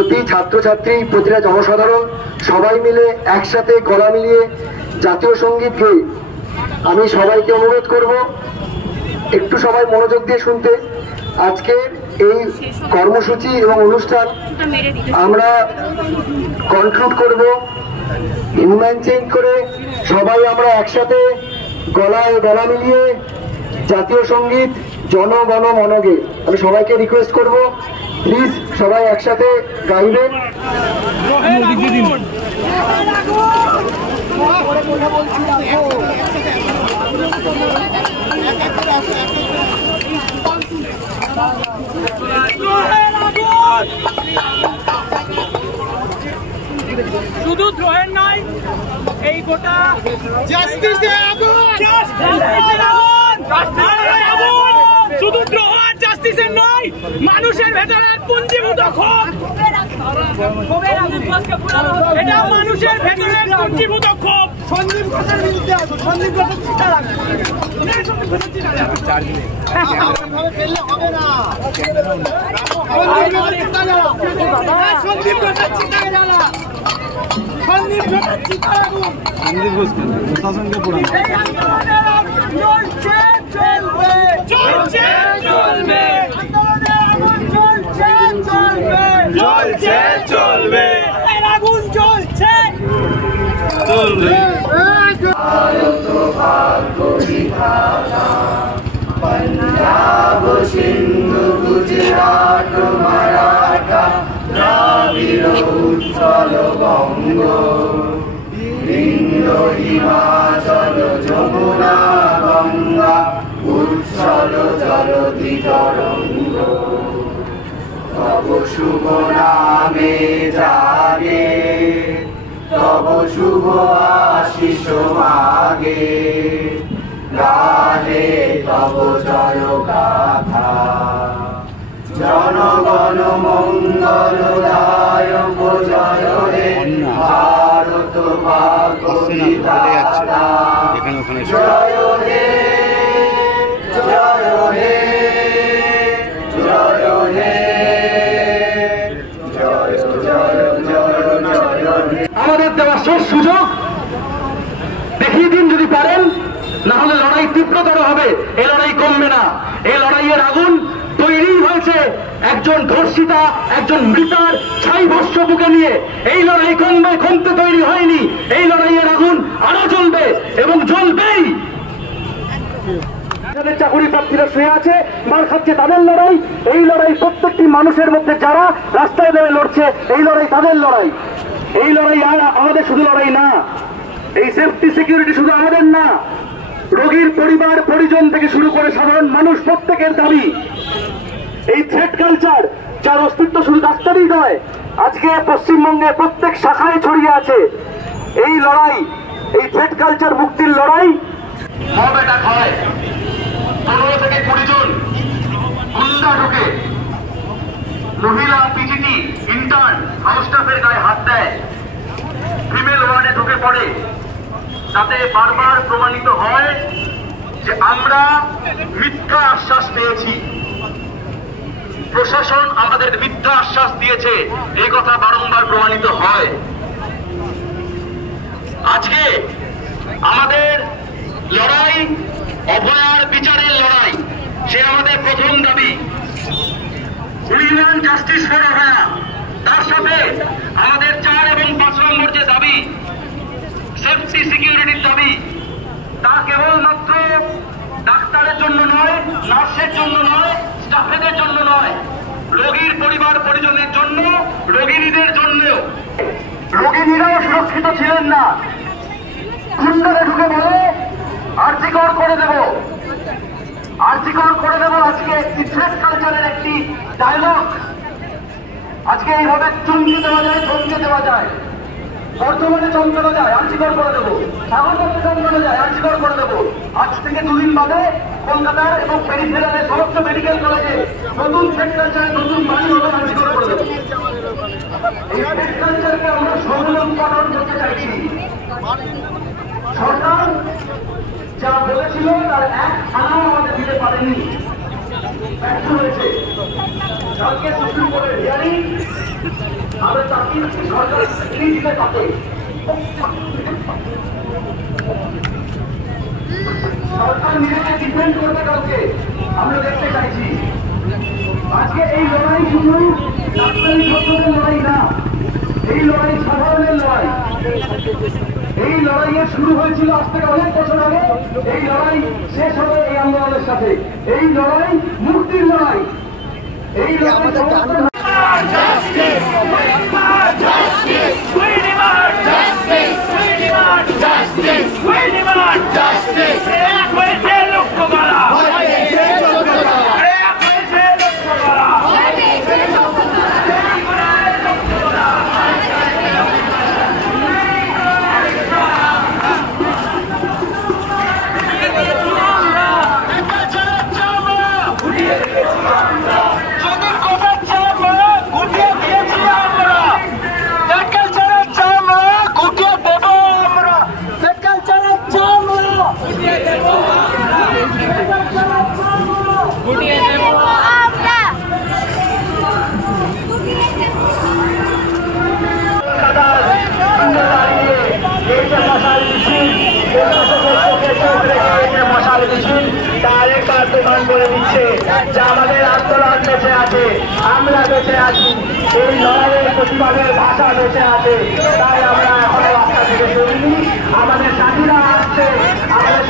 প্রতি ছাত্রছাত্রী, প্রতিটা জনসাধারণ সবাই মিলে একসাথে গলা মিলিয়ে জাতীয় সঙ্গীত গেয়ে আমি সবাইকে অনুরোধ করব একটু সবাই মনোযোগ দিয়ে শুনতে। আজকের এই কর্মসূচি এবং অনুষ্ঠান আমরা কনক্লুড করব হিউম্যান চেঞ্জ করে সবাই আমরা একসাথে গলায় গলা মিলিয়ে জাতীয় সঙ্গীত জন গণ মনগে। আমি সবাইকে রিকোয়েস্ট করব প্লিজ সবাই একসাথে গাইবেন। শুধু দ্রোহের নয়, এই গোটা শুধু দ্রোহ আর জাস্টিসের নয়, মানুষের ভেতরের পুঞ্জীভূত ক্ষোভ, এটা মানুষের ভেতরের পুঞ্জীভূত ক্ষোভ। সন্দীপ ঘোষের বিরুদ্ধে আসো, সন্দীপ ঘোষের চিন্তা রাখবে, হবে না। সন্দীপ ঘোষের চিন্তা জ্বালা, সন্দীপ ঘোষের চিন্তা রাখুন, সন্দীপ ঘোষকে প্রশাসনকে পড়ান। চলছে চলবে, চলছে চলবে, চলছে চলবে, চলছে চলবে, আগুন জ্বলছে চলবে। पंजाब सिंधु गुजरात मराठा द्राविड़ उत्कल बंग इंद्र हिमाचल যমুনা গঙ্গা উচ্ছল জলধি তরঙ্গ তব শুভ নামে জাগে তব শুভ আশিস মাগে গাহে তব জয় গাথা জনগণ মঙ্গল দায়ক জয় হে ভারত ভাগ্য বিধাতা জয় হে জয় হে জয় হে জয় জয় জয় জয় হে। আমাদের দেওয়া শেষ সুযোগ, দেখিয়ে দিন যদি পারেন, না হলে লড়াই তীব্রতর হবে। এই লড়াই কমবে না। এই লড়াইয়ের আগুন তৈরি হয়েছে একজন ধর্ষিতা, একজন মৃতার ছাই ভস্য বুকে নিয়ে। এই লড়াই কমতে তৈরি হয়নি। এই লড়াইয়ের আগুন আরো জ্বলবে এবং জ্বলবেই। যাদের চাকরি প্রার্থীরা শুয়ে আছে, মার খাচ্ছে, তাদের লড়াই। এই লড়াই প্রত্যেকটি মানুষের মধ্যে যারা রাস্তায় নেমে লড়ছে, এই লড়াই তাদের লড়াই। এই লড়াই আর আমাদের শুধু লড়াই না। এই সেফটি সিকিউরিটি শুধু আমাদের না, রোগীর পরিবার পরিজন থেকে শুরু করে সাধারণ মানুষ প্রত্যেকের দাবি। এই থ্রেট কালচার, যার অস্তিত্ব শুধু ডাক্তারই নয়, আজকে পশ্চিমবঙ্গে প্রত্যেক শাখায় ছড়িয়ে আছে। এই লড়াই, এই থ্রেট কালচার মুক্তির লড়াই। মব অ্যাটাক হয়, 15 থেকে 20 জন গুন্ডা ঢুকে মহিলা পিজিটি ইন্টার্ন হাউস স্টাফের গায়ে হাত দেয়, ফিমেল ওয়ার্ডে ঢুকে পড়ে। তাতে বারবার প্রমাণিত হয় যে আমরা মিথ্যা আশ্বাস পেয়েছি, প্রশাসন আমাদের মিথ্যা আশ্বাস দিয়েছে, এই কথা বারংবার প্রমাণিত হয়। আজকে আমাদের লড়াই অভয়ার বিচারের লড়াই, সে আমাদের প্রথম দাবি। উই ওয়ান্ট জাস্টিস ফর অভয়া। তার সাথে আমাদের 4 এবং 5 নম্বর যে দাবি, সেফটি সিকিউরিটির দাবি, তা কেবলমাত্র ডাক্তারের জন্য নয়, নার্সের জন্য নয়, স্টাফেদের জন্য নয়, রোগীর পরিবার পরিজনের জন্য, রোগিনীদের জন্য। রোগিনীরাও সুরক্ষিত ছিলেন না। গুন্ডারা ঢুকে বলে আর্জিকর করে দেব, আর্জিকর করে দেব। আজকে থ্রেট কালচারের একটি ডায়লগ। আজকে এইভাবে চমকে দেওয়া যায়, ধমকে দেওয়া যায়। বর্তমানে চমকানো যায়, আর্জিকর করে দেবো। সাগরপথে চমকানো যায়, আর্জিকর করে দেবো। আজ থেকে 2 দিন বাদে কলকাতার এবং পেরিফেরালের সমস্ত মেডিকেল কলেজে নতুন থ্রেট কালচারে নতুন বাড়ি হলো, আর্জিকর করে দেবো। এই থ্রেট কালচারকে আমরা সংরক্ষণ করতে চাইছি। সরকার যা বলেছিল তার 1 আনাও আমাদের দিতে পারেনি, ব্যর্থ হয়েছে। কালকে সুপ্রিম কোর্টের হিয়ারিং, আমাদের চাকরি সরকার দিতে থাকে সরকার নিজেকে ডিপেন্ড করবে কাউকে আমরা দেখতে চাইছি। আজকে এই লড়াই শুধু ডাক্তারি ছাত্রদের লড়াই না, এই লড়াই সাধারণের লড়াই। এই লড়াইয়ের শুরু হয়েছিল আজ থেকে অনেক বছর আগে, এই লড়াই শেষ হবে এই আন্দোলনের সাথে। এই লড়াই মুক্তির লড়াই, এই লড়াই বলে দিচ্ছে যে আমাদের আন্দোলন বেঁচে আছে, আমরা বেঁচে আছি, এই লড়াইয়ের প্রতিবাদের ভাষা বেঁচে আছে। তাই আমরা এখনো রাস্তা থেকে সরিনি, আমাদের সাথীরা আসছে, আমাদের